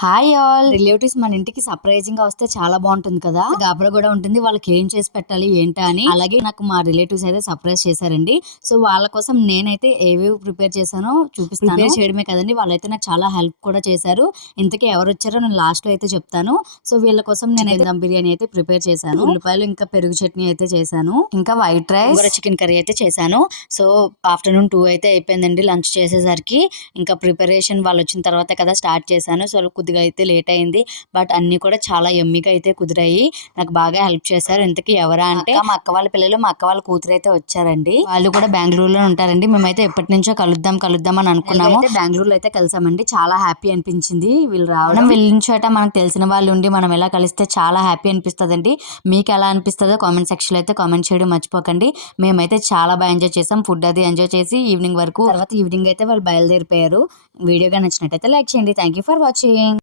Hi all relatives మన ఇంటికి surprising గా వస్తే చాలా బాగుంటుంది కదా. గాబరా కూడా ఉంటుంది వాళ్ళకి ఏం చేసి పెట్టాలి ఏంటా అని. అలాగే నాకు మా రిలేటివ్స్ అయితే సర్ప్రైజ్ చేశారండి. సో వాళ్ళ కోసం నేనైతే ఏవేవి ప్రిపేర్ చేశానో చూపిస్తాను. ప్రిపేర్ చేయడమే కదండి, వాళ్ళైతే నాకు చాలా హెల్ప్ కూడా చేశారు. ఇంతకీ ఎవరు వచ్చారో నేను లాస్ట్ లో అయితే చెప్తాను. సో వీళ్ళ కోసం నేను దమ్ బిర్యానీ అయితే ప్రిపేర్ చేశాను. ఉల్లిపాయలు ఇంకా పెరుగు చట్నీ అయితే చేశాను. ఇంకా వైట్ రైస్ చికెన్ కర్రీ అయితే చేశాను. సో ఆఫ్టర్నూన్ 2 అయితే అయిపోయిందండి లంచ్ చేసేసరికి. ఇంకా ప్రిపరేషన్ వాళ్ళు వచ్చిన తర్వాత కదా స్టార్ట్ చేశాను. సో కొద్దిగా అయితే లేట్ అయింది, బట్ అన్ని కూడా చాలా యమ్మీగా అయితే కుదిరాయి. నాకు బాగా హెల్ప్ చేశారు. ఇంతకీ ఎవరా అంటే మా అక్క వాళ్ళ పిల్లలు, మా అక్క వాళ్ళ కూతురు అయితే వచ్చారండి. వాళ్ళు కూడా బెంగళూరులో ఉంటారండి. మేమైతే ఎప్పటి నుంచో కలుద్దాం అని అనుకున్నాము. బెంగళూరులో అయితే కలిసామండి. చాలా హ్యాపీ అనిపించింది వీళ్ళు రావడం. వెళ్ళిన చోట మనకు తెలిసిన వాళ్ళు ఉండి మనం ఎలా కలిస్తే చాలా హ్యాపీ అనిపిస్తుందండి. మీకు ఎలా అనిపిస్తుందో కామెంట్ సెక్షన్ లో అయితే కామెంట్ చేయడం మర్చిపోకండి. మేమైతే చాలా బాగా ఎంజాయ్ చేసాం. ఫుడ్ అది ఎంజాయ్ చేసి ఈవినింగ్ వరకు, తర్వాత ఈవినింగ్ అయితే వాళ్ళు బయలుదేరిపోయారు. వీడియోగా నచ్చినట్టయితే లైక్ చేయండి. Thank you for watching.